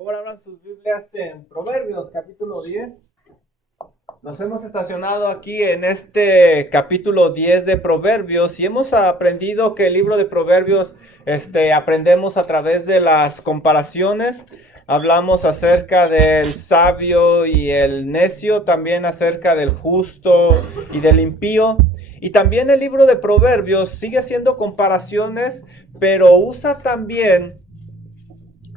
Ahora abran sus Biblias en Proverbios, capítulo 10. Nos hemos estacionado aquí en este capítulo 10 de Proverbios y hemos aprendido que el libro de Proverbios aprendemos a través de las comparaciones. Hablamos acerca del sabio y el necio, también acerca del justo y del impío. Y también el libro de Proverbios sigue haciendo comparaciones, pero usa también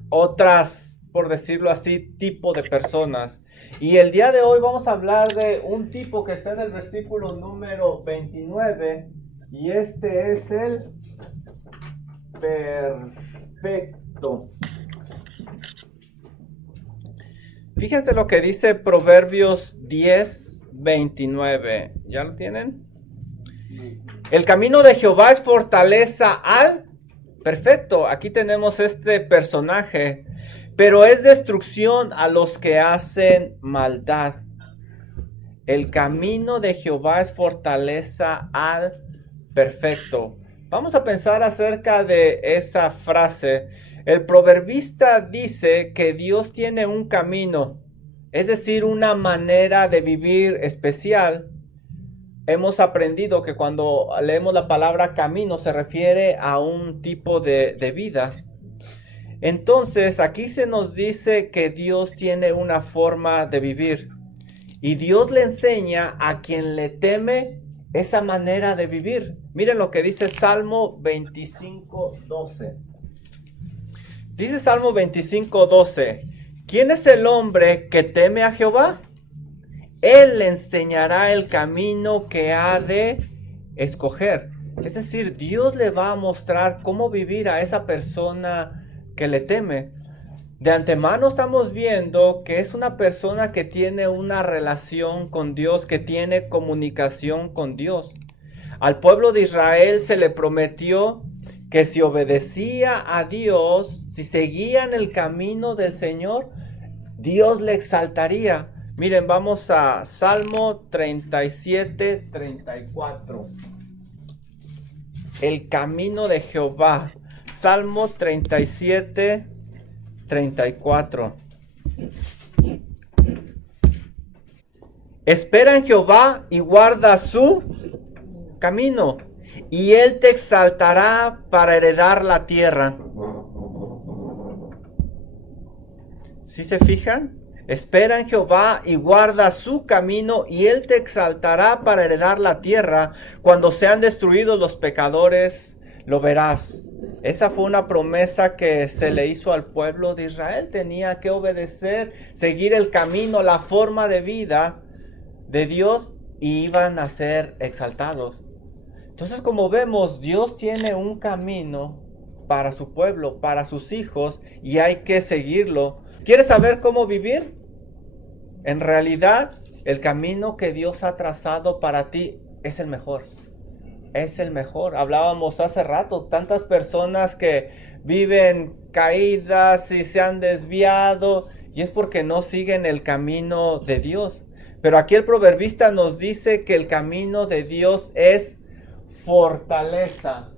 otras, por decirlo así, tipo de personas. Y el día de hoy vamos a hablar de un tipo que está en el versículo número 29 y este es el perfecto. Fíjense lo que dice Proverbios 10:29. ¿Ya lo tienen? El camino de Jehová es fortaleza al perfecto. Aquí tenemos este personaje, pero es destrucción a los que hacen maldad. El camino de Jehová es fortaleza al perfecto. Vamos a pensar acerca de esa frase. El proverbista dice que Dios tiene un camino, es decir, una manera de vivir especial. Hemos aprendido que cuando leemos la palabra camino se refiere a un tipo de vida. Entonces aquí se nos dice que Dios tiene una forma de vivir y Dios le enseña a quien le teme esa manera de vivir. Miren lo que dice Salmo 25:12. Dice Salmo 25:12: ¿quién es el hombre que teme a Jehová? Él le enseñará el camino que ha de escoger. Es decir, Dios le va a mostrar cómo vivir a esa persona que le teme. De antemano estamos viendo que es una persona que tiene una relación con Dios, que tiene comunicación con Dios. Al pueblo de Israel se le prometió que si obedecía a Dios, si seguían el camino del Señor, Dios le exaltaría. Miren, vamos a Salmo 37:34. El camino de Jehová. Salmo 37:34. Espera en Jehová y guarda su camino, y él te exaltará para heredar la tierra. ¿Sí se fijan? Espera en Jehová y guarda su camino, y él te exaltará para heredar la tierra. Cuando sean destruidos los pecadores, lo verás. Esa fue una promesa que se le hizo al pueblo de Israel. Tenía que obedecer, seguir el camino, la forma de vida de Dios, y iban a ser exaltados. Entonces, como vemos, Dios tiene un camino para su pueblo, para sus hijos, y hay que seguirlo. ¿Quieres saber cómo vivir? En realidad, el camino que Dios ha trazado para ti es el mejor. Es el mejor. Hablábamos hace rato, tantas personas que viven caídas y se han desviado, y es porque no siguen el camino de Dios. Pero aquí el proverbista nos dice que el camino de Dios es fortaleza.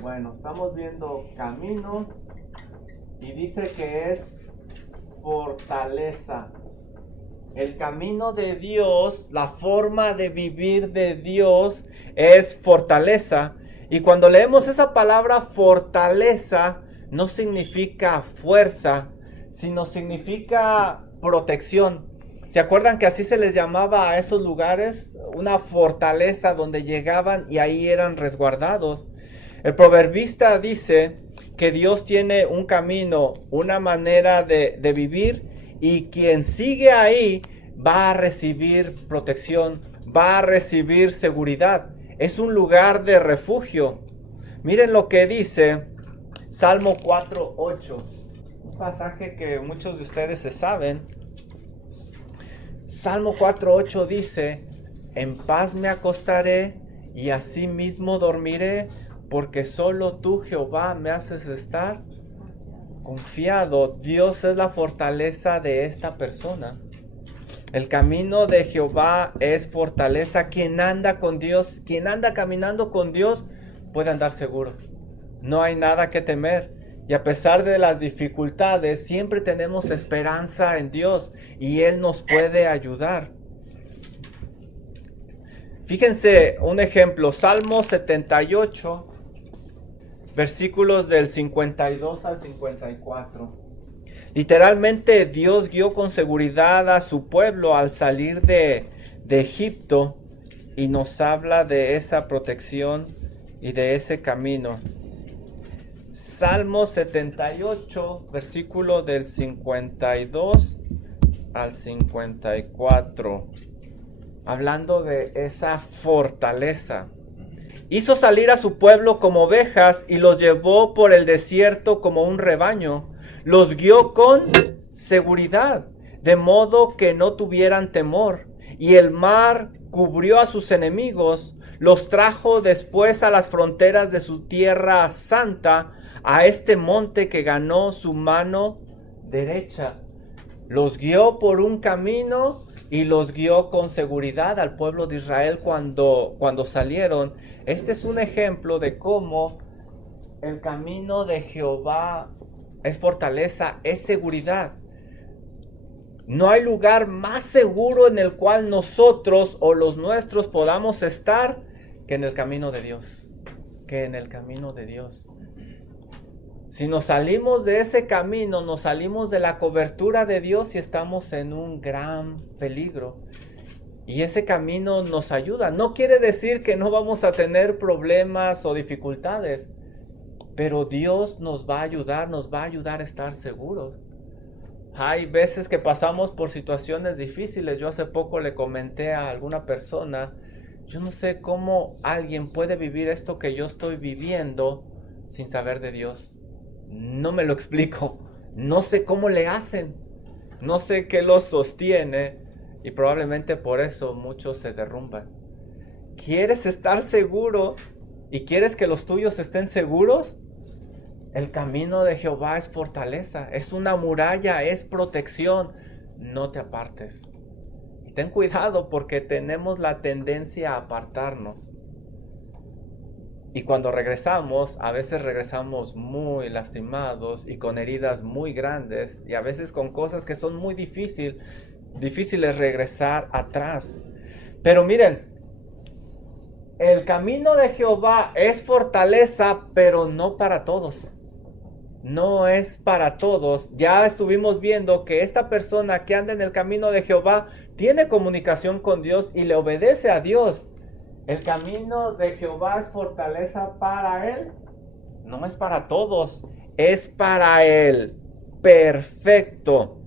Bueno, estamos viendo camino y dice que es fortaleza. El camino de Dios, la forma de vivir de Dios es fortaleza. Y cuando leemos esa palabra fortaleza, no significa fuerza, sino significa protección. ¿Se acuerdan que así se les llamaba a esos lugares? Una fortaleza donde llegaban y ahí eran resguardados. El proverbista dice que Dios tiene un camino, una manera de vivir, y quien sigue ahí va a recibir protección, va a recibir seguridad. Es un lugar de refugio. Miren lo que dice Salmo 4:8. Un pasaje que muchos de ustedes se saben. Salmo 4:8 dice: en paz me acostaré y asimismo dormiré, porque solo tú, Jehová, me haces estar confiado. Dios es la fortaleza de esta persona. El camino de Jehová es fortaleza. Quien anda con Dios, quien anda caminando con Dios, puede andar seguro. No hay nada que temer. Y a pesar de las dificultades, siempre tenemos esperanza en Dios y Él nos puede ayudar. Fíjense un ejemplo, Salmo 78, versículos del 52 al 54. Literalmente Dios guió con seguridad a su pueblo al salir de Egipto y nos habla de esa protección y de ese camino. Salmo 78, versículo del 52 al 54. Hablando de esa fortaleza. Hizo salir a su pueblo como ovejas y los llevó por el desierto como un rebaño. Los guió con seguridad, de modo que no tuvieran temor. Y el mar cubrió a sus enemigos. Los trajo después a las fronteras de su tierra santa, a este monte que ganó su mano derecha. Los guió por un camino y los guió con seguridad al pueblo de Israel cuando salieron. Este es un ejemplo de cómo el camino de Jehová es fortaleza, es seguridad. No hay lugar más seguro en el cual nosotros o los nuestros podamos estar que en el camino de Dios. Que en el camino de Dios. Si nos salimos de ese camino, nos salimos de la cobertura de Dios y estamos en un gran peligro. Y ese camino nos ayuda. No quiere decir que no vamos a tener problemas o dificultades, pero Dios nos va a ayudar a estar seguros. Hay veces que pasamos por situaciones difíciles. Yo hace poco le comenté a alguna persona, yo no sé cómo alguien puede vivir esto que yo estoy viviendo sin saber de Dios. No me lo explico. No sé cómo le hacen. No sé qué los sostiene. Y probablemente por eso muchos se derrumban. ¿Quieres estar seguro y quieres que los tuyos estén seguros? El camino de Jehová es fortaleza. Es una muralla, es protección. No te apartes. Y ten cuidado porque tenemos la tendencia a apartarnos. Y cuando regresamos, a veces regresamos muy lastimados y con heridas muy grandes y a veces con cosas que son muy difíciles regresar atrás. Pero miren, el camino de Jehová es fortaleza, pero no para todos. No es para todos. Ya estuvimos viendo que esta persona que anda en el camino de Jehová tiene comunicación con Dios y le obedece a Dios. El camino de Jehová es fortaleza para él. No es para todos. Es para él. Perfecto.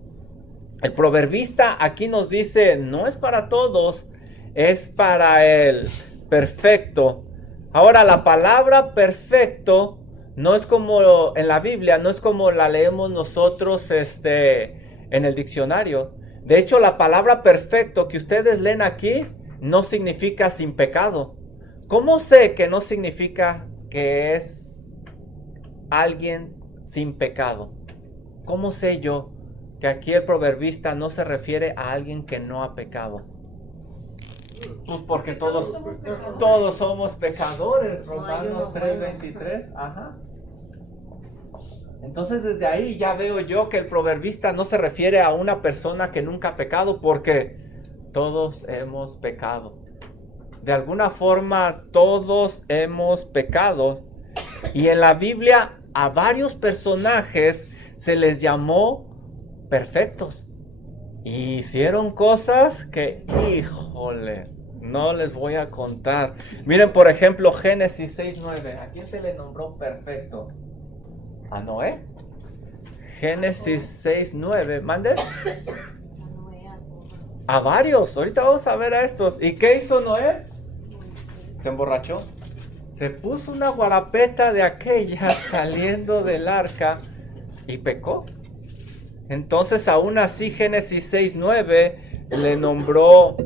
El proverbista aquí nos dice, no es para todos. Es para él. Perfecto. Ahora la palabra perfecto no es como en la Biblia, no es como la leemos nosotros en el diccionario. De hecho, la palabra perfecto que ustedes leen aquí no significa sin pecado. ¿Cómo sé que no significa que es alguien sin pecado? ¿Cómo sé yo que aquí el proverbista no se refiere a alguien que no ha pecado? Pues porque todos somos pecadores. Romanos 3:23. Ajá. Entonces desde ahí ya veo yo que el proverbista no se refiere a una persona que nunca ha pecado, porque todos hemos pecado. De alguna forma todos hemos pecado. Y en la Biblia a varios personajes se les llamó perfectos. Y hicieron cosas que, híjole, no les voy a contar. Miren, por ejemplo, Génesis 6:9. ¿A quién se le nombró perfecto? ¿A Noé? Génesis 6:9. ¿Mande? A varios. Ahorita vamos a ver a estos. ¿Y qué hizo Noé? Se emborrachó. Se puso una guarapeta de aquella saliendo del arca y pecó. Entonces, aún así, Génesis 6:9 le nombró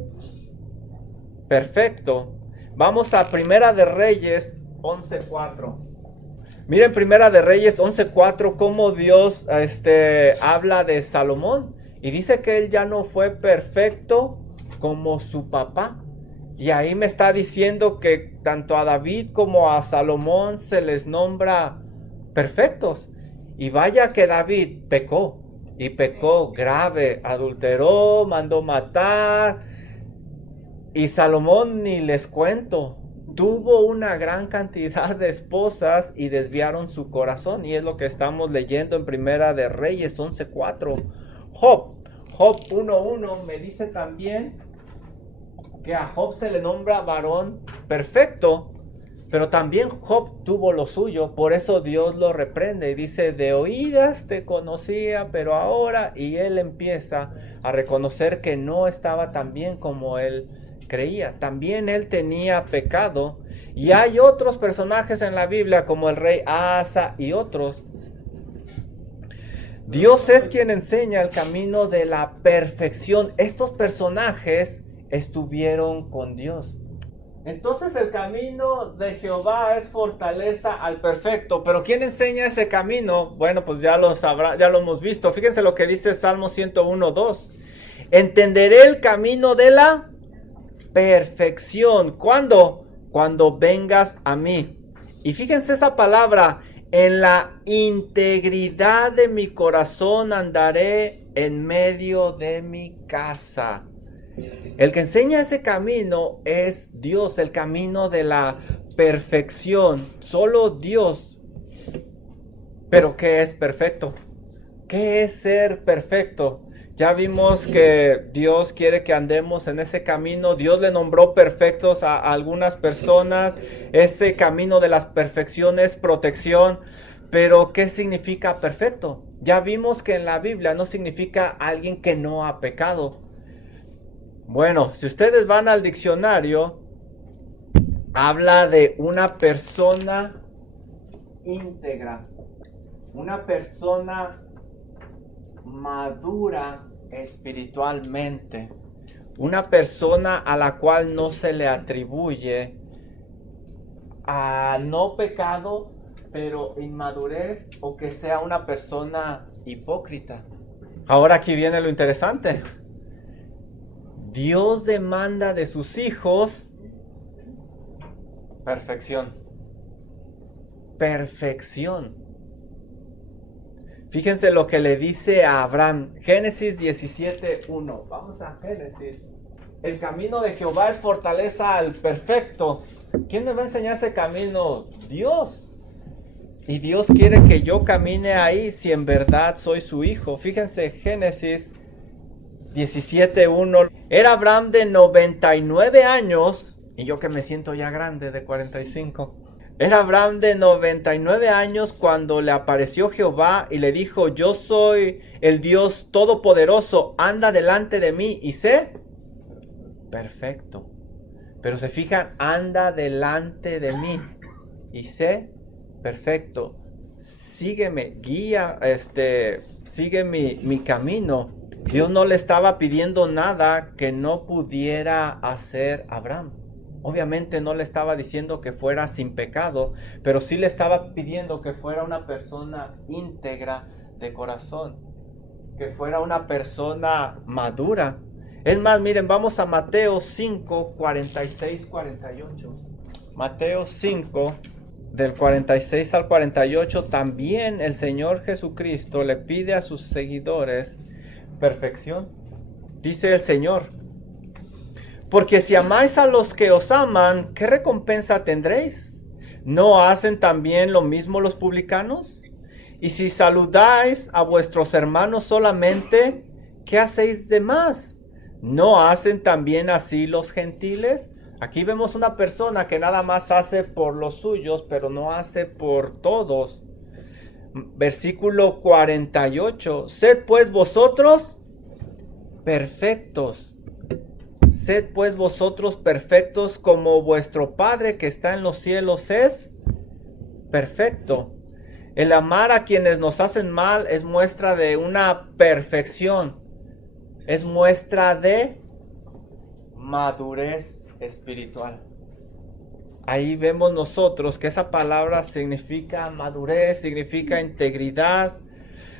perfecto. Vamos a Primera de Reyes 11:4. Miren Primera de Reyes 11:4 cómo Dios habla de Salomón. Y dice que él ya no fue perfecto como su papá. Y ahí me está diciendo que tanto a David como a Salomón se les nombra perfectos. Y vaya que David pecó. Y pecó grave, adulteró, mandó matar. Y Salomón ni les cuento. Tuvo una gran cantidad de esposas y desviaron su corazón. Y es lo que estamos leyendo en Primera de Reyes 11:4. Job 1:1 me dice también que a Job se le nombra varón perfecto. Pero también Job tuvo lo suyo, por eso Dios lo reprende y dice, de oídas te conocía, pero ahora, y él empieza a reconocer que no estaba tan bien como él creía. También él tenía pecado, y hay otros personajes en la Biblia como el rey Asa y otros. Dios es quien enseña el camino de la perfección. Estos personajes estuvieron con Dios. Entonces el camino de Jehová es fortaleza al perfecto. Pero ¿quién enseña ese camino? Bueno, pues ya lo hemos visto. Fíjense lo que dice Salmo 101:2. Entenderé el camino de la perfección. ¿Cuándo? Cuando vengas a mí. Y fíjense esa palabra. En la integridad de mi corazón andaré en medio de mi casa. El que enseña ese camino es Dios, el camino de la perfección. Solo Dios. Pero ¿qué es perfecto? ¿Qué es ser perfecto? Ya vimos que Dios quiere que andemos en ese camino. Dios le nombró perfectos a algunas personas. Ese camino de las perfecciones, protección. Pero ¿qué significa perfecto? Ya vimos que en la Biblia no significa alguien que no ha pecado. Bueno, si ustedes van al diccionario, habla de una persona íntegra, una persona madura espiritualmente, una persona a la cual no se le atribuye a no pecado, pero inmadurez o que sea una persona hipócrita. Ahora aquí viene lo interesante. Dios demanda de sus hijos perfección. Perfección. Fíjense lo que le dice a Abraham. Génesis 17:1. Vamos a Génesis. El camino de Jehová es fortaleza al perfecto. ¿Quién me va a enseñar ese camino? Dios. Y Dios quiere que yo camine ahí si en verdad soy su hijo. Fíjense, Génesis 17:1. Era Abraham de 99 años, y yo que me siento ya grande de 45. Era Abraham de 99 años cuando le apareció Jehová y le dijo, yo soy el Dios todopoderoso, anda delante de mí y sé perfecto. Pero se fijan, anda delante de mí y sé perfecto. Sígueme, guía, sigue mi camino. Dios no le estaba pidiendo nada que no pudiera hacer Abraham. Obviamente no le estaba diciendo que fuera sin pecado, pero sí le estaba pidiendo que fuera una persona íntegra de corazón, que fuera una persona madura. Es más, miren, vamos a Mateo 5, 46, 48. Mateo 5, del 46 al 48, también el Señor Jesucristo le pide a sus seguidores perfección. Dice el Señor, porque si amáis a los que os aman, ¿qué recompensa tendréis? ¿No hacen también lo mismo los publicanos? Y si saludáis a vuestros hermanos solamente, ¿qué hacéis de más? ¿No hacen también así los gentiles? Aquí vemos una persona que nada más hace por los suyos, pero no hace por todos. Versículo 48. Sed pues vosotros perfectos. Sed pues vosotros perfectos como vuestro Padre que está en los cielos es perfecto. El amar a quienes nos hacen mal es muestra de una perfección. Es muestra de madurez espiritual. Ahí vemos nosotros que esa palabra significa madurez, significa integridad.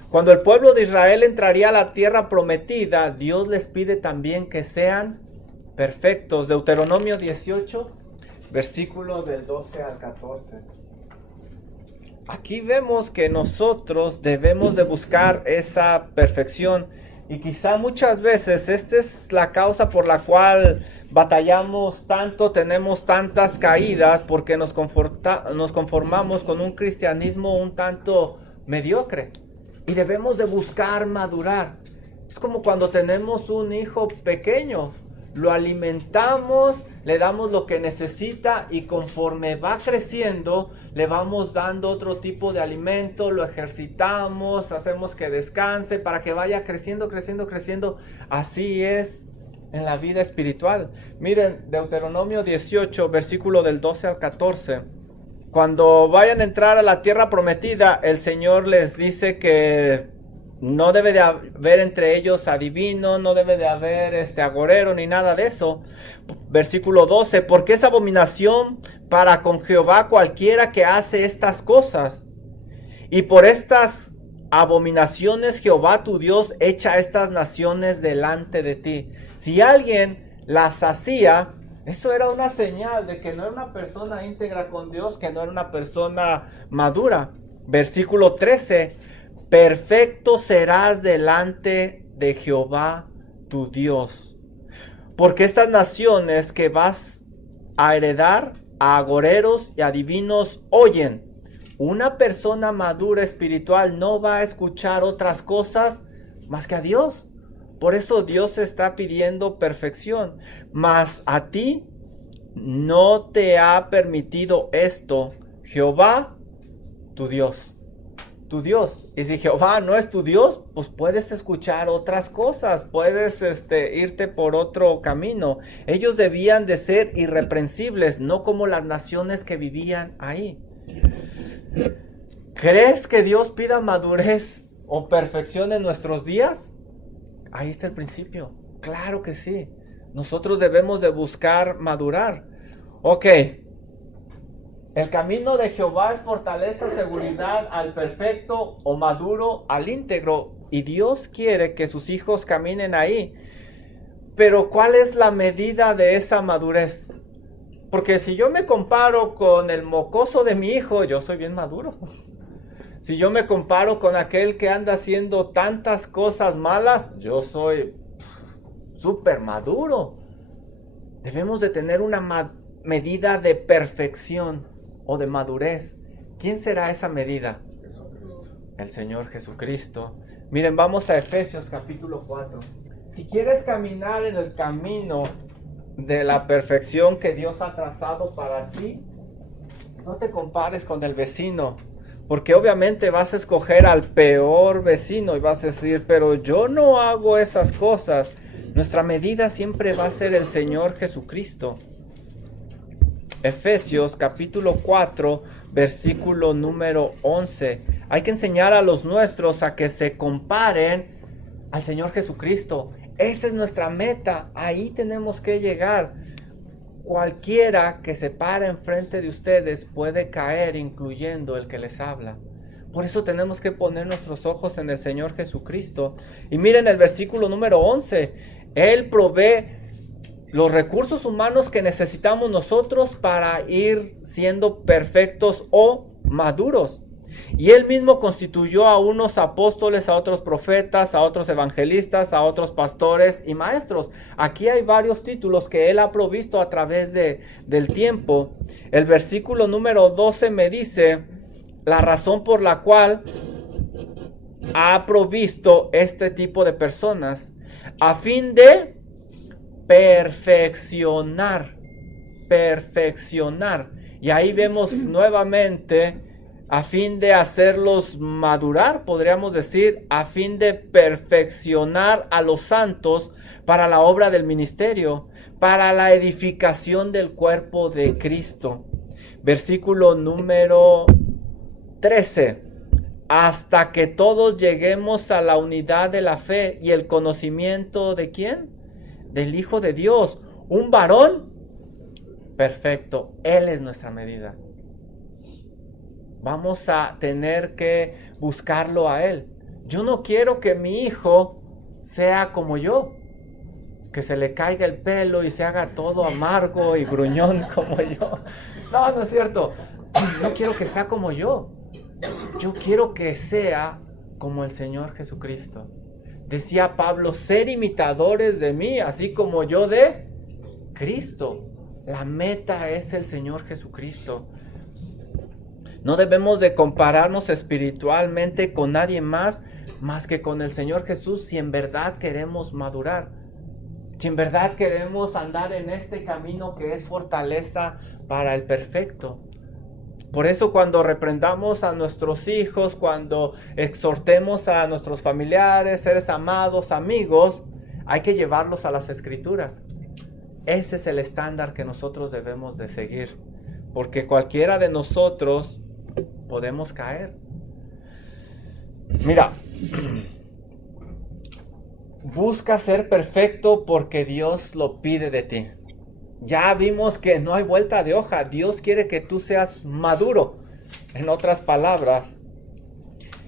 Cuando el pueblo de Israel entraría a la tierra prometida, Dios les pide también que sean perfectos. Deuteronomio 18, versículos del 12 al 14. aquí vemos que nosotros debemos de buscar esa perfección. Y quizá muchas veces esta es la causa por la cual batallamos tanto, tenemos tantas caídas, porque nos conformamos con un cristianismo un tanto mediocre. Y debemos de buscar madurar. Es como cuando tenemos un hijo pequeño. Lo alimentamos, le damos lo que necesita y conforme va creciendo, le vamos dando otro tipo de alimento, lo ejercitamos, hacemos que descanse para que vaya creciendo, creciendo, creciendo. Así es en la vida espiritual. Miren, Deuteronomio 18, versículo del 12 al 14. Cuando vayan a entrar a la tierra prometida, el Señor les dice que no debe de haber entre ellos adivino, no debe de haber agorero ni nada de eso. Versículo 12, porque es abominación para con Jehová cualquiera que hace estas cosas. Y por estas abominaciones Jehová tu Dios echa estas naciones delante de ti. Si alguien las hacía, eso era una señal de que no era una persona íntegra con Dios, que no era una persona madura. Versículo 13, perfecto serás delante de Jehová tu Dios. Porque estas naciones que vas a heredar a agoreros y adivinos oyen. Una persona madura espiritual no va a escuchar otras cosas más que a Dios. Por eso Dios está pidiendo perfección. Mas a ti no te ha permitido esto Jehová tu Dios. Tu Dios. Y si Jehová no es tu Dios, pues puedes escuchar otras cosas, puedes irte por otro camino. Ellos debían de ser irreprensibles, no como las naciones que vivían ahí. ¿Crees que Dios pida madurez o perfección en nuestros días? Ahí está el principio. Claro que sí. Nosotros debemos de buscar madurar. Ok. El camino de Jehová es fortaleza, seguridad al perfecto o maduro al íntegro. Y Dios quiere que sus hijos caminen ahí. Pero ¿cuál es la medida de esa madurez? Porque si yo me comparo con el mocoso de mi hijo, yo soy bien maduro. Si yo me comparo con aquel que anda haciendo tantas cosas malas, yo soy súper maduro. Debemos de tener una medida de perfección o de madurez. ¿Quién será esa medida? El Señor Jesucristo. Miren, vamos a Efesios capítulo 4. Si quieres caminar en el camino de la perfección que Dios ha trazado para ti, no te compares con el vecino, porque obviamente vas a escoger al peor vecino y vas a decir, pero yo no hago esas cosas. Nuestra medida siempre va a ser el Señor Jesucristo. Efesios capítulo 4, versículo número 11. Hay que enseñar a los nuestros a que se comparen al Señor Jesucristo. Esa es nuestra meta. Ahí tenemos que llegar. Cualquiera que se pare enfrente de ustedes puede caer, incluyendo el que les habla. Por eso tenemos que poner nuestros ojos en el Señor Jesucristo. Y miren el versículo número 11. Él provee los recursos humanos que necesitamos nosotros para ir siendo perfectos o maduros. Y Él mismo constituyó a unos apóstoles, a otros profetas, a otros evangelistas, a otros pastores y maestros. Aquí hay varios títulos que Él ha provisto a través del tiempo. El versículo número 12 me dice la razón por la cual ha provisto este tipo de personas, a fin de perfeccionar. Y ahí vemos nuevamente, a fin de hacerlos madurar, podríamos decir, a fin de perfeccionar a los santos para la obra del ministerio, para la edificación del cuerpo de Cristo. Versículo número 13. Hasta que todos lleguemos a la unidad de la fe y el conocimiento ¿de quién? Del Hijo de Dios, un varón perfecto. Él es nuestra medida. Vamos a tener que buscarlo a Él. Yo no quiero que mi hijo sea como yo, que se le caiga el pelo y se haga todo amargo y gruñón como yo. No, no es cierto. No quiero que sea como yo. Yo quiero que sea como el Señor Jesucristo. Decía Pablo, ser imitadores de mí, así como yo de Cristo. La meta es el Señor Jesucristo. No debemos de compararnos espiritualmente con nadie más que con el Señor Jesús, si en verdad queremos madurar. Si en verdad queremos andar en este camino que es fortaleza para el perfecto. Por eso cuando reprendamos a nuestros hijos, cuando exhortemos a nuestros familiares, seres amados, amigos, hay que llevarlos a las Escrituras. Ese es el estándar que nosotros debemos de seguir. Porque cualquiera de nosotros podemos caer. Mira, busca ser perfecto porque Dios lo pide de ti. Ya vimos que no hay vuelta de hoja. Dios quiere que tú seas maduro. En otras palabras.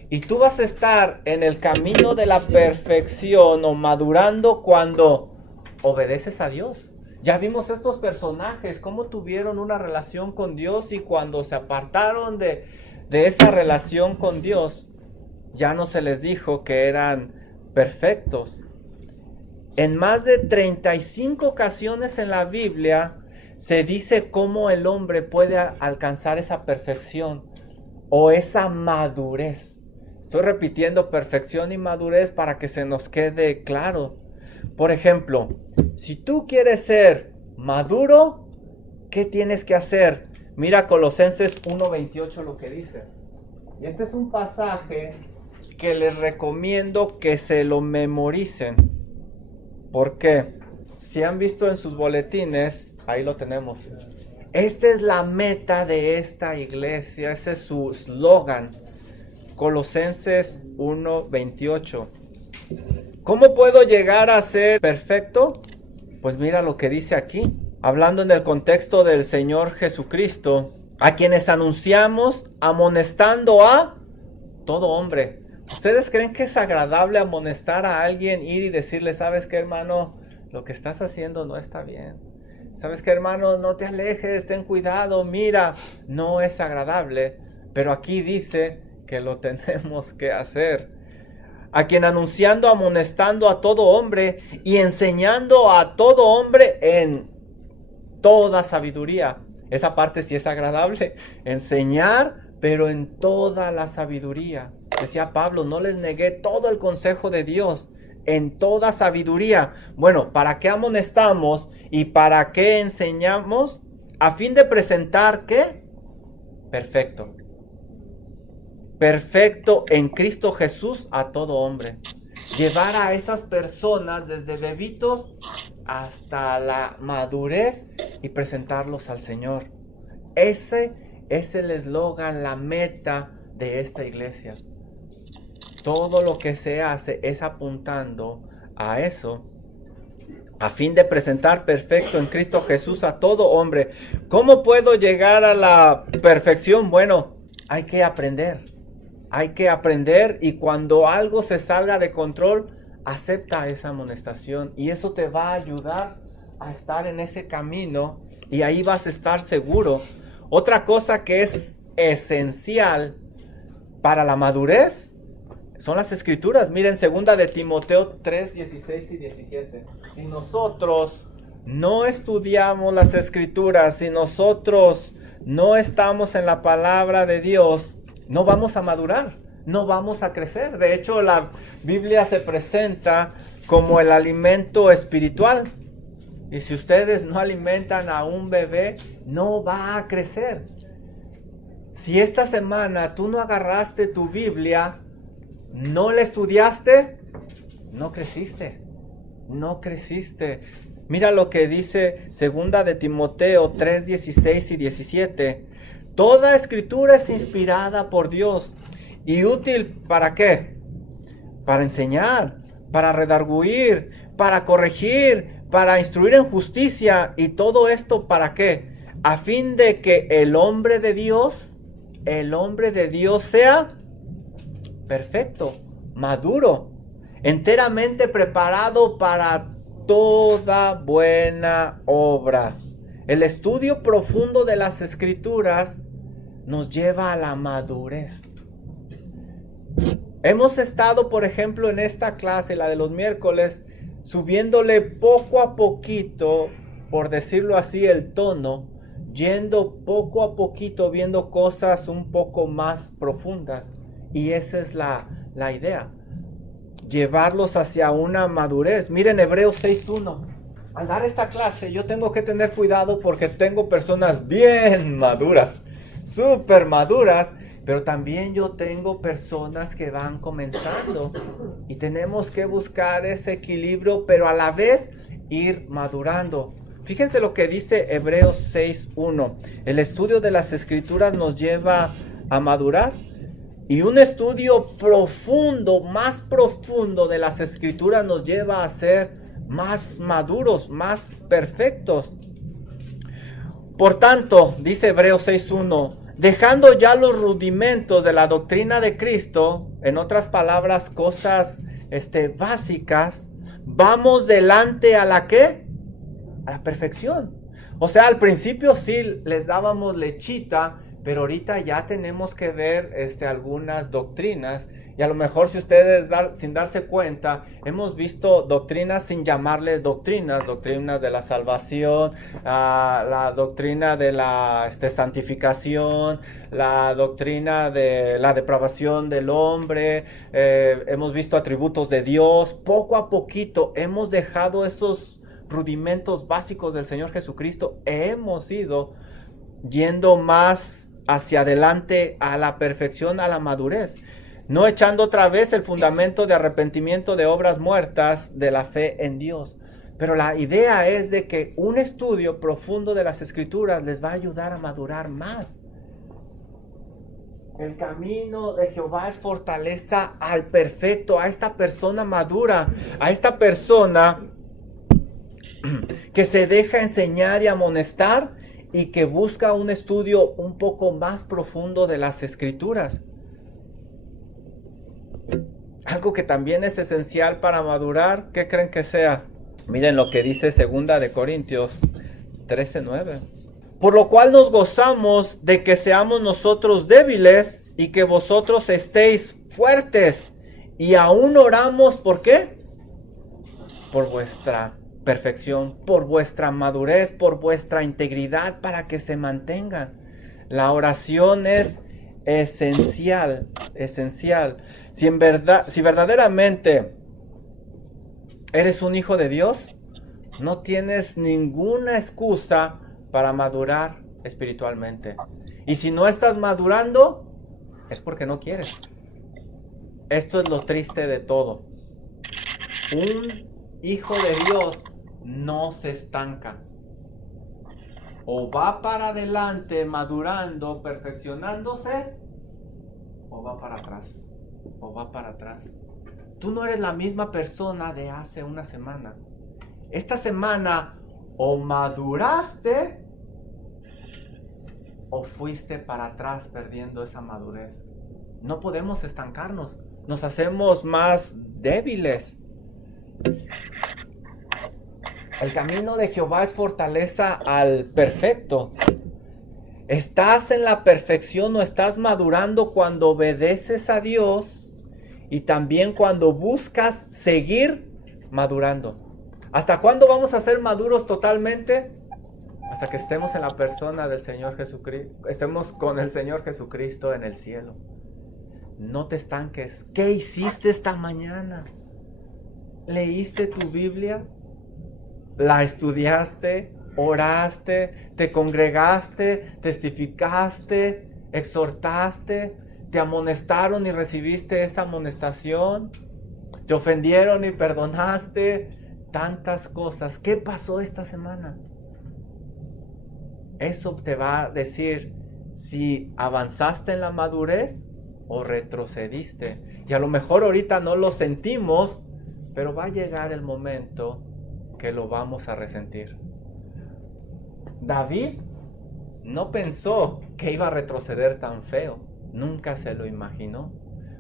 Y tú vas a estar en el camino de la perfección o madurando cuando obedeces a Dios. Ya vimos estos personajes, cómo tuvieron una relación con Dios y cuando se apartaron de esa relación con Dios, ya no se les dijo que eran perfectos. En más de 35 ocasiones en la Biblia se dice cómo el hombre puede alcanzar esa perfección o esa madurez. Estoy repitiendo perfección y madurez para que se nos quede claro. Por ejemplo, si tú quieres ser maduro, ¿qué tienes que hacer? Mira Colosenses 1:28 lo que dice. Y este es un pasaje que les recomiendo que se lo memoricen. ¿Por qué? Si han visto en sus boletines, ahí lo tenemos. Esta es la meta de esta iglesia, ese es su eslogan. Colosenses 1:28. ¿Cómo puedo llegar a ser perfecto? Pues mira lo que dice aquí. Hablando en el contexto del Señor Jesucristo, a quienes anunciamos amonestando a todo hombre. ¿Ustedes creen que es agradable amonestar a alguien, ir y decirle, sabes qué, hermano, lo que estás haciendo no está bien? ¿Sabes qué, hermano? No te alejes, ten cuidado, mira. No es agradable, pero aquí dice que lo tenemos que hacer. A quien anunciando, amonestando a todo hombre y enseñando a todo hombre en toda sabiduría. Esa parte sí es agradable, enseñar, pero en toda la sabiduría. Decía Pablo, no les negué todo el consejo de Dios, en toda sabiduría. Bueno, ¿para qué amonestamos y para qué enseñamos? A fin de presentar, ¿qué? Perfecto. Perfecto en Cristo Jesús a todo hombre. Llevar a esas personas desde bebitos hasta la madurez y presentarlos al Señor. Ese es el eslogan, la meta de esta iglesia. Todo lo que se hace es apuntando a eso, a fin de presentar perfecto en Cristo Jesús a todo hombre. ¿Cómo puedo llegar a la perfección? Bueno, hay que aprender. Hay que aprender y cuando algo se salga de control, acepta esa amonestación y eso te va a ayudar a estar en ese camino y ahí vas a estar seguro. Otra cosa que es esencial para la madurez son las escrituras. Miren, 2 de Timoteo 3, 16 y 17. Si nosotros no estudiamos las escrituras, si nosotros no estamos en la palabra de Dios, no vamos a madurar, no vamos a crecer. De hecho, la Biblia se presenta como el alimento espiritual. Y si ustedes no alimentan a un bebé, no va a crecer. Si esta semana tú no agarraste tu Biblia, no la estudiaste, no creciste. No creciste. Mira lo que dice 2 de Timoteo 3, 16 y 17. Toda escritura es inspirada por Dios y útil ¿para qué? Para enseñar, para redarguir, para corregir, para instruir en justicia y todo esto ¿para qué? A fin de que el hombre de Dios sea perfecto, maduro, enteramente preparado para toda buena obra. El estudio profundo de las escrituras nos lleva a la madurez. Hemos estado, por ejemplo, en esta clase, la de los miércoles, subiéndole poco a poquito, por decirlo así, el tono, yendo poco a poquito, viendo cosas un poco más profundas. Y esa es la idea, llevarlos hacia una madurez. Miren Hebreos 6.1. Al dar esta clase yo tengo que tener cuidado porque tengo personas bien maduras, súper maduras, pero también yo tengo personas que van comenzando y tenemos que buscar ese equilibrio, pero a la vez ir madurando. Fíjense lo que dice Hebreos 6.1. El estudio de las Escrituras nos lleva a madurar. Y un estudio profundo, más profundo de las Escrituras nos lleva a ser más maduros, más perfectos. Por tanto, dice Hebreos 6.1, dejando ya los rudimentos de la doctrina de Cristo, en otras palabras, cosas básicas, vamos delante a la ¿qué? A la perfección. O sea, al principio sí les dábamos lechita, pero ahorita ya tenemos que ver algunas doctrinas. Y a lo mejor si ustedes sin darse cuenta, hemos visto doctrinas sin llamarles doctrinas. Doctrinas de la salvación, la doctrina de la santificación, la doctrina de la depravación del hombre. Hemos visto atributos de Dios. Poco a poquito hemos dejado esos rudimentos básicos del Señor Jesucristo. Hemos ido yendo más hacia adelante a la perfección, a la madurez, no echando otra vez el fundamento de arrepentimiento de obras muertas de la fe en Dios. Pero la idea es de que un estudio profundo de las Escrituras les va a ayudar a madurar más. El camino de Jehová es fortaleza al perfecto, a esta persona madura, a esta persona que se deja enseñar y amonestar y que busca un estudio un poco más profundo de las Escrituras. Algo que también es esencial para madurar, ¿qué creen que sea? Miren lo que dice 2 Corintios 13:9. Por lo cual nos gozamos de que seamos nosotros débiles y que vosotros estéis fuertes. Y aún oramos, ¿por qué? Por vuestra perfección, por vuestra madurez, por vuestra integridad, para que se mantengan. La oración es esencial. Si verdaderamente eres un hijo de Dios, no tienes ninguna excusa para madurar espiritualmente. Y si no estás madurando, es porque no quieres. Esto es lo triste de todo. Un hijo de Dios no se estanca. O va para adelante madurando, perfeccionándose, o va para atrás. Tú no eres la misma persona de hace una semana. Esta semana o maduraste o fuiste para atrás perdiendo esa madurez. No podemos estancarnos. Nos hacemos más débiles. El camino de Jehová es fortaleza al perfecto. Estás en la perfección o estás madurando cuando obedeces a Dios y también cuando buscas seguir madurando. ¿Hasta cuándo vamos a ser maduros totalmente? Hasta que estemos en la persona del Señor Jesucristo, estemos con el Señor Jesucristo en el cielo. No te estanques. ¿Qué hiciste esta mañana? ¿Leíste tu Biblia? ¿La estudiaste? ¿Oraste? ¿Te congregaste? ¿Testificaste? ¿Exhortaste? ¿Te amonestaron y recibiste esa amonestación? ¿Te ofendieron y perdonaste? Tantas cosas. ¿Qué pasó esta semana? Eso te va a decir si avanzaste en la madurez o retrocediste. Y a lo mejor ahorita no lo sentimos, pero va a llegar el momento que lo vamos a resentir. David no pensó que iba a retroceder tan feo. Nunca se lo imaginó.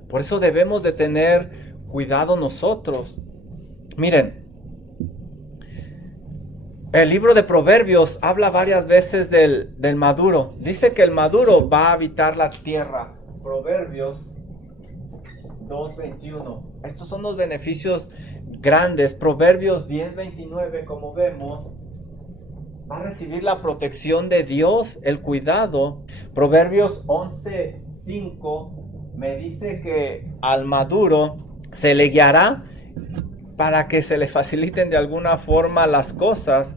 Por eso debemos de tener cuidado nosotros. Miren, el libro de Proverbios habla varias veces del maduro. Dice que el maduro va a habitar la tierra. Proverbios 2:21. Estos son los beneficios grandes. Proverbios 10:29, como vemos, va a recibir la protección de Dios, el cuidado. Proverbios 11:5 me dice que al maduro se le guiará para que se le faciliten de alguna forma las cosas.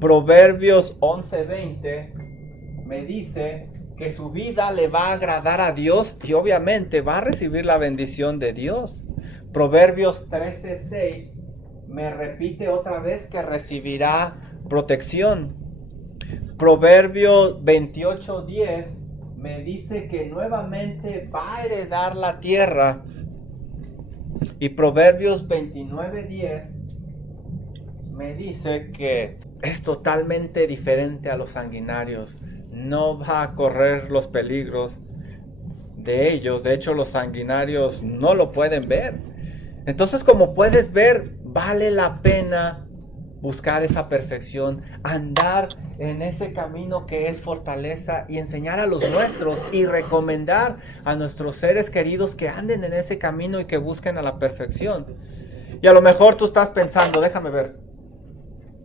Proverbios 11:20 me dice que su vida le va a agradar a Dios y obviamente va a recibir la bendición de Dios. Proverbios 13:6 me repite otra vez que recibirá protección. Proverbios 28:10 me dice que nuevamente va a heredar la tierra. Y Proverbios 29:10 me dice que es totalmente diferente a los sanguinarios. No va a correr los peligros de ellos. De hecho, los sanguinarios no lo pueden ver. Entonces, como puedes ver, vale la pena buscar esa perfección, andar en ese camino que es fortaleza y enseñar a los nuestros y recomendar a nuestros seres queridos que anden en ese camino y que busquen a la perfección. Y a lo mejor tú estás pensando, déjame ver,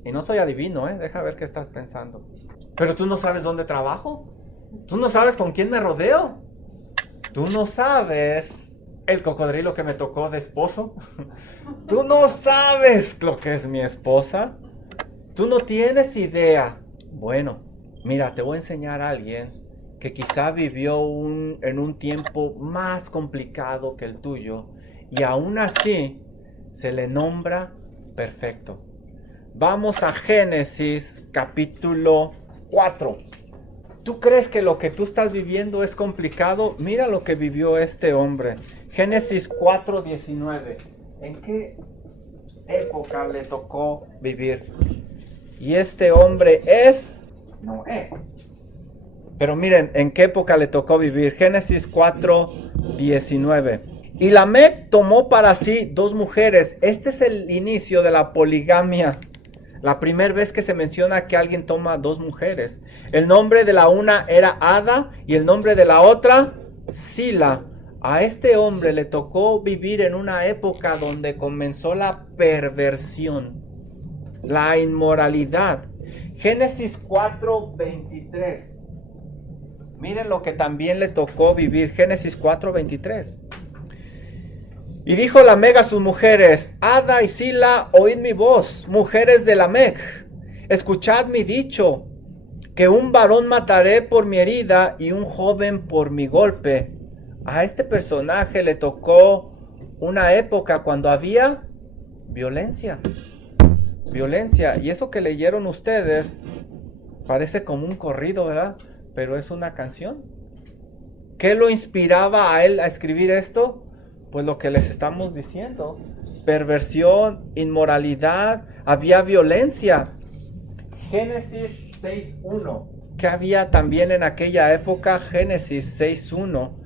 y no soy adivino, deja ver qué estás pensando. Pero tú no sabes dónde trabajo, tú no sabes con quién me rodeo, tú no sabes el cocodrilo que me tocó de esposo, tú no sabes lo que es mi esposa, tú no tienes idea. Bueno, mira, te voy a enseñar a alguien que quizá vivió en un tiempo más complicado que el tuyo y aún así se le nombra perfecto. Vamos a Génesis capítulo 4. ¿Tú crees que lo que tú estás viviendo es complicado? Mira lo que vivió este hombre. Génesis 4:19. ¿En qué época le tocó vivir? Y este hombre es Noé. Pero miren, ¿en qué época le tocó vivir? Génesis 4:19. Y Lamec tomó para sí 2 mujeres. Este es el inicio de la poligamia. La primera vez que se menciona que alguien toma 2 mujeres. El nombre de la una era Ada y el nombre de la otra Sila. A este hombre le tocó vivir en una época donde comenzó la perversión, la inmoralidad. Génesis 4:23. Miren lo que también le tocó vivir. Génesis 4:23. Y dijo Lamec a sus mujeres, Ada y Sila, oíd mi voz, mujeres de Lamec, escuchad mi dicho, que un varón mataré por mi herida y un joven por mi golpe. A este personaje le tocó una época cuando había violencia. Violencia. Y eso que leyeron ustedes parece como un corrido, ¿verdad? Pero es una canción. ¿Qué lo inspiraba a él a escribir esto? Pues lo que les estamos diciendo. Perversión, inmoralidad, había violencia. Génesis 6:1. ¿Qué había también en aquella época? Génesis 6:1.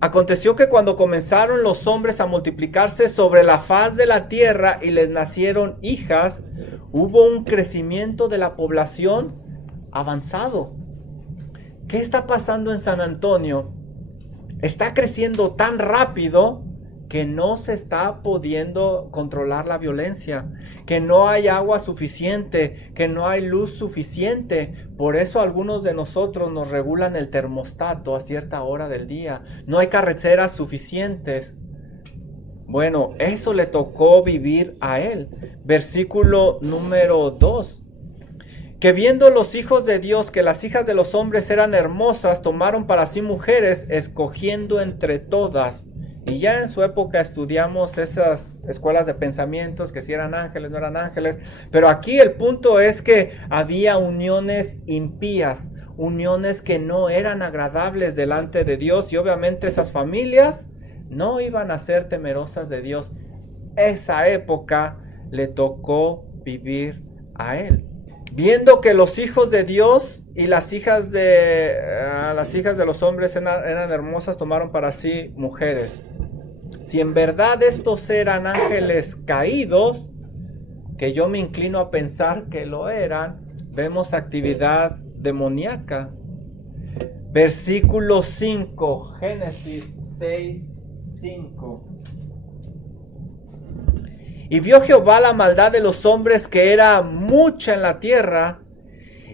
Aconteció que cuando comenzaron los hombres a multiplicarse sobre la faz de la tierra y les nacieron hijas, hubo un crecimiento de la población avanzado. ¿Qué está pasando en San Antonio? Está creciendo tan rápido que no se está pudiendo controlar la violencia, que no hay agua suficiente, que no hay luz suficiente. Por eso algunos de nosotros nos regulan el termostato a cierta hora del día. No hay carreteras suficientes. Bueno, eso le tocó vivir a él. Versículo número 2. Que viendo los hijos de Dios que las hijas de los hombres eran hermosas, tomaron para sí mujeres, escogiendo entre todas. Y ya en su época estudiamos esas escuelas de pensamientos, que si eran ángeles, no eran ángeles. Pero aquí el punto es que había uniones impías, uniones que no eran agradables delante de Dios. Y obviamente esas familias no iban a ser temerosas de Dios. Esa época le tocó vivir a él. Viendo que los hijos de Dios y las hijas de los hombres eran hermosas, tomaron para sí mujeres. Si en verdad estos eran ángeles caídos, que yo me inclino a pensar que lo eran, vemos actividad demoníaca. Versículo 5, Génesis 6, 5. Y vio Jehová la maldad de los hombres, que era mucha en la tierra,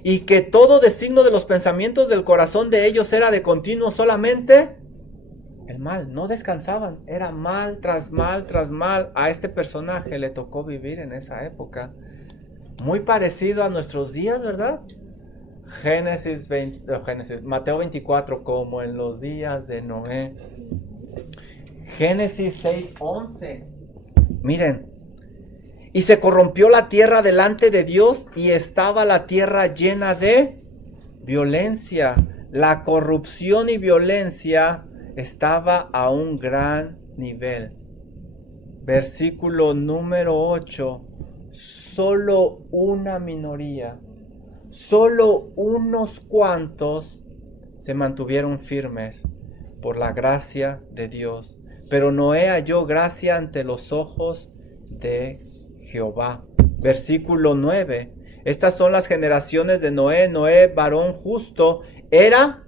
y que todo designio de los pensamientos del corazón de ellos era de continuo solamente el mal. No descansaban, era mal tras mal tras mal. A este personaje le tocó vivir en esa época. Muy parecido a nuestros días, ¿verdad? Mateo 24, como en los días de Noé. Génesis 6:11. Miren. Y se corrompió la tierra delante de Dios, y estaba la tierra llena de violencia. La corrupción y violencia estaba a un gran nivel. Versículo número 8. Solo una minoría, solo unos cuantos se mantuvieron firmes por la gracia de Dios. Pero Noé halló gracia ante los ojos de Jehová. Versículo 9. Estas son las generaciones de Noé. Noé, varón justo, era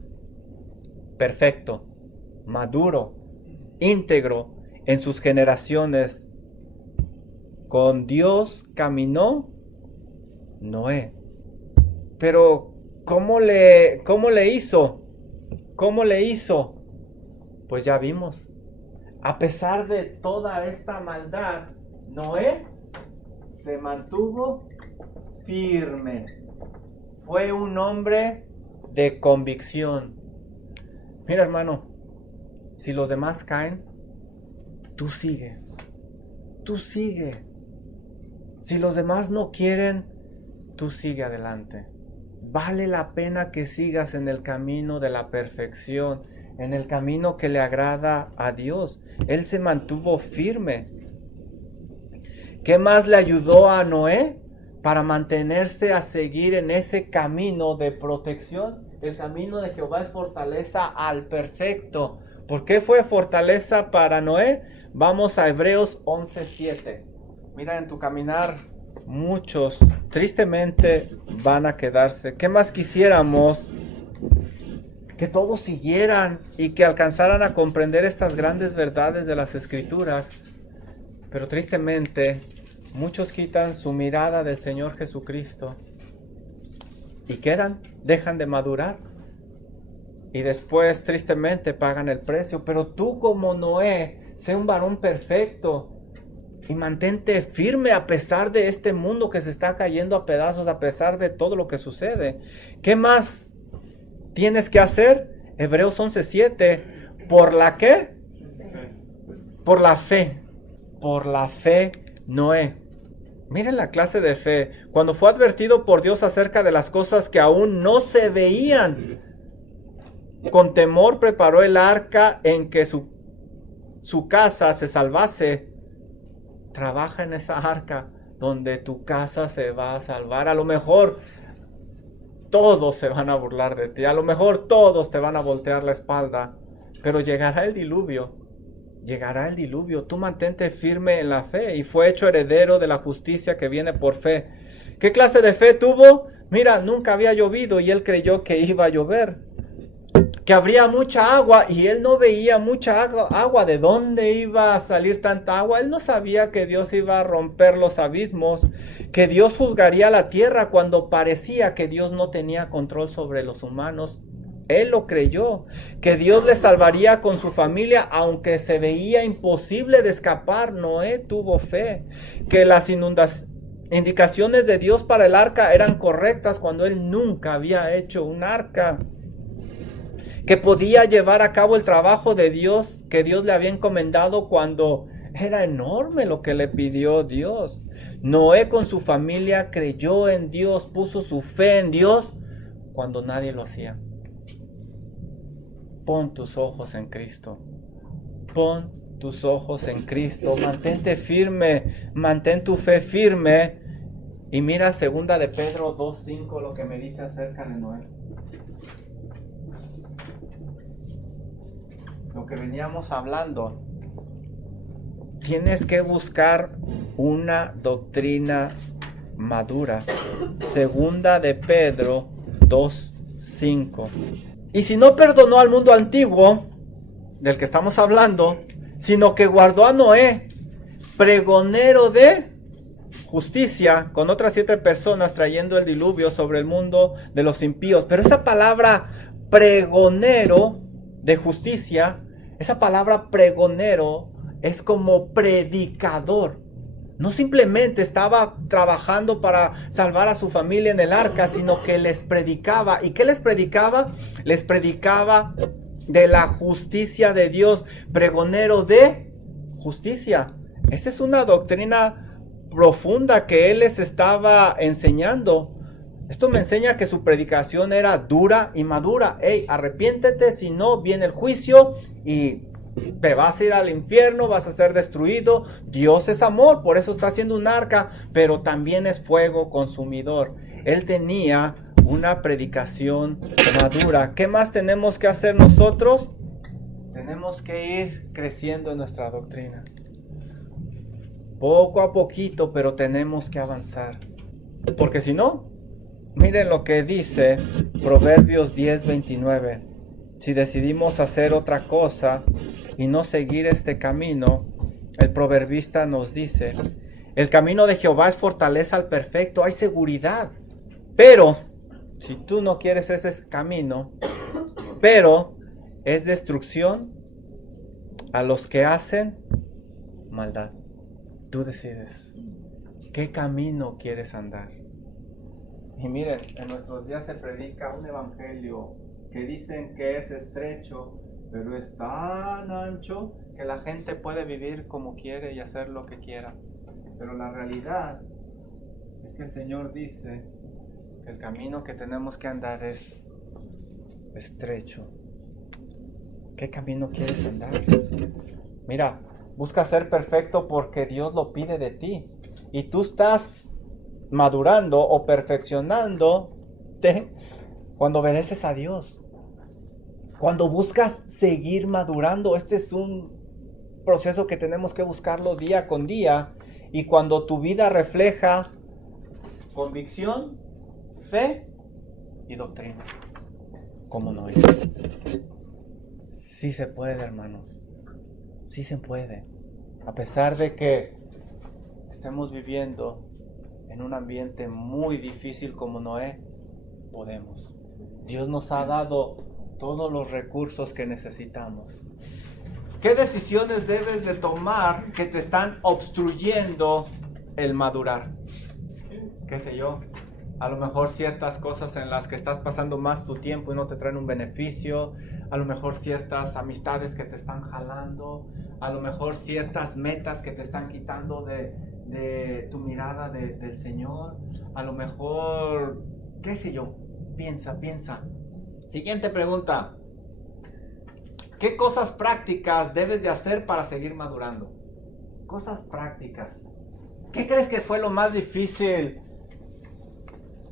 perfecto, maduro, íntegro en sus generaciones. Con Dios caminó Noé. Pero ¿cómo le hizo? ¿Cómo le hizo? Pues ya vimos. A pesar de toda esta maldad, Noé se mantuvo firme. Fue un hombre de convicción. Mira, hermano, si los demás caen, tú sigue. Tú sigue. Si los demás no quieren, tú sigue adelante. Vale la pena que sigas en el camino de la perfección, en el camino que le agrada a Dios. Él se mantuvo firme. ¿Qué más le ayudó a Noé para mantenerse a seguir en ese camino de protección? El camino de Jehová es fortaleza al perfecto. ¿Por qué fue fortaleza para Noé? Vamos a Hebreos 11:7. Mira, en tu caminar muchos tristemente van a quedarse. ¿Qué más quisiéramos? Que todos siguieran y que alcanzaran a comprender estas grandes verdades de las Escrituras. Pero tristemente, muchos quitan su mirada del Señor Jesucristo y dejan de madurar. Y después, tristemente, pagan el precio. Pero tú, como Noé, sé un varón perfecto y mantente firme a pesar de este mundo que se está cayendo a pedazos, a pesar de todo lo que sucede. ¿Qué más tienes que hacer? Hebreos 11:7. ¿Por la qué? Por la fe. Por la fe, Noé. Miren la clase de fe. Cuando fue advertido por Dios acerca de las cosas que aún no se veían, con temor preparó el arca en que su casa se salvase. Trabaja en esa arca donde tu casa se va a salvar. A lo mejor todos se van a burlar de ti. A lo mejor todos te van a voltear la espalda. Pero llegará el diluvio. Llegará el diluvio. Tú mantente firme en la fe. Y fue hecho heredero de la justicia que viene por fe. ¿Qué clase de fe tuvo? Mira, nunca había llovido y él creyó que iba a llover, que habría mucha agua, y él no veía mucha agua. ¿De dónde iba a salir tanta agua? Él no sabía que Dios iba a romper los abismos, que Dios juzgaría la tierra cuando parecía que Dios no tenía control sobre los humanos. Él lo creyó, que Dios le salvaría con su familia, aunque se veía imposible de escapar. Noé tuvo fe, que las indicaciones de Dios para el arca eran correctas cuando él nunca había hecho un arca, que podía llevar a cabo el trabajo de Dios que Dios le había encomendado cuando era enorme lo que le pidió Dios. Noé con su familia creyó en Dios, puso su fe en Dios cuando nadie lo hacía. Pon tus ojos en Cristo. Pon tus ojos en Cristo. Mantente firme. Mantén tu fe firme. Y mira 2 de Pedro 2:5 lo que me dice acerca de Noé. Lo que veníamos hablando. Tienes que buscar una doctrina madura. 2 de Pedro 2:5. Y si no perdonó al mundo antiguo del que estamos hablando, sino que guardó a Noé, pregonero de justicia, con otras 7 personas, trayendo el diluvio sobre el mundo de los impíos. Pero esa palabra pregonero de justicia, esa palabra pregonero es como predicador. No simplemente estaba trabajando para salvar a su familia en el arca, sino que les predicaba. ¿Y qué les predicaba? Les predicaba de la justicia de Dios, pregonero de justicia. Esa es una doctrina profunda que él les estaba enseñando. Esto me enseña que su predicación era dura y madura. Hey, arrepiéntete, si no viene el juicio y te vas a ir al infierno, vas a ser destruido. Dios es amor, por eso está haciendo un arca, pero también es fuego consumidor. Él tenía una predicación madura. ¿Qué más tenemos que hacer nosotros? Tenemos que ir creciendo en nuestra doctrina. Poco a poquito, pero tenemos que avanzar. Porque si no, miren lo que dice Proverbios 10:29. Si decidimos hacer otra cosa y no seguir este camino, el proverbista nos dice, el camino de Jehová es fortaleza al perfecto, hay seguridad. Pero, si tú no quieres ese camino, pero es destrucción a los que hacen maldad. Tú decides qué camino quieres andar. Y miren, en nuestros días se predica un evangelio que dicen que es estrecho, pero es tan ancho que la gente puede vivir como quiere y hacer lo que quiera. Pero la realidad es que el Señor dice que el camino que tenemos que andar es estrecho. ¿Qué camino quieres andar? Mira, busca ser perfecto porque Dios lo pide de ti. Y tú estás madurando o perfeccionándote cuando obedeces a Dios. Cuando buscas seguir madurando, este es un proceso que tenemos que buscarlo día con día. Y cuando tu vida refleja convicción, fe y doctrina. ¿Cómo no? Sí se puede, hermanos. Sí se puede. A pesar de que estemos viviendo en un ambiente muy difícil como Noé, podemos. Dios nos ha dado todos los recursos que necesitamos. ¿Qué decisiones debes de tomar que te están obstruyendo el madurar? ¿Qué sé yo? A lo mejor ciertas cosas en las que estás pasando más tu tiempo y no te traen un beneficio. A lo mejor ciertas amistades que te están jalando. A lo mejor ciertas metas que te están quitando de tu mirada del Señor. A lo mejor, qué sé yo. Piensa. Siguiente pregunta. ¿Qué cosas prácticas debes de hacer para seguir madurando? Cosas prácticas. ¿Qué crees que fue lo más difícil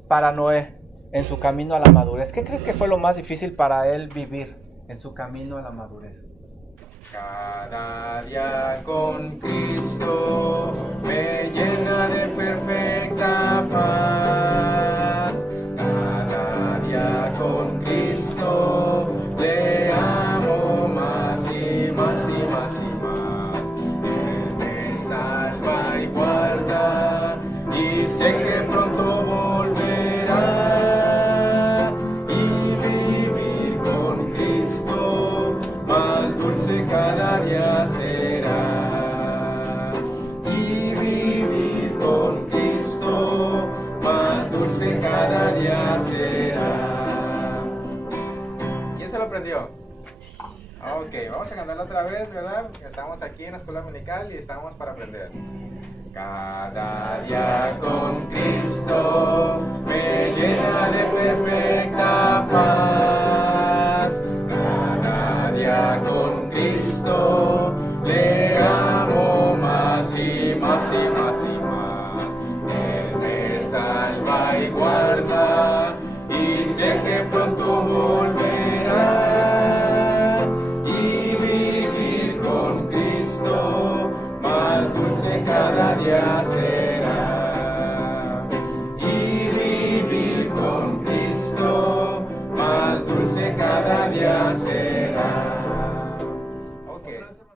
para Noé en su camino a la madurez? ¿Qué crees que fue lo más difícil para él vivir en su camino a la madurez? Cada día con Cristo me llena de perfecta paz. Cada día con Cristo le amo más y más y más y más. Él me salva y guarda y sé que pronto volverá. Y vivir con Cristo más dulce cada día será. Y vivir con Cristo más dulce cada día será. ¿Quién se lo aprendió? Ok, vamos a cantarlo otra vez, ¿verdad? Estamos aquí en la escuela dominical y estamos para aprender. Cada día con Cristo me llena de perfecta paz.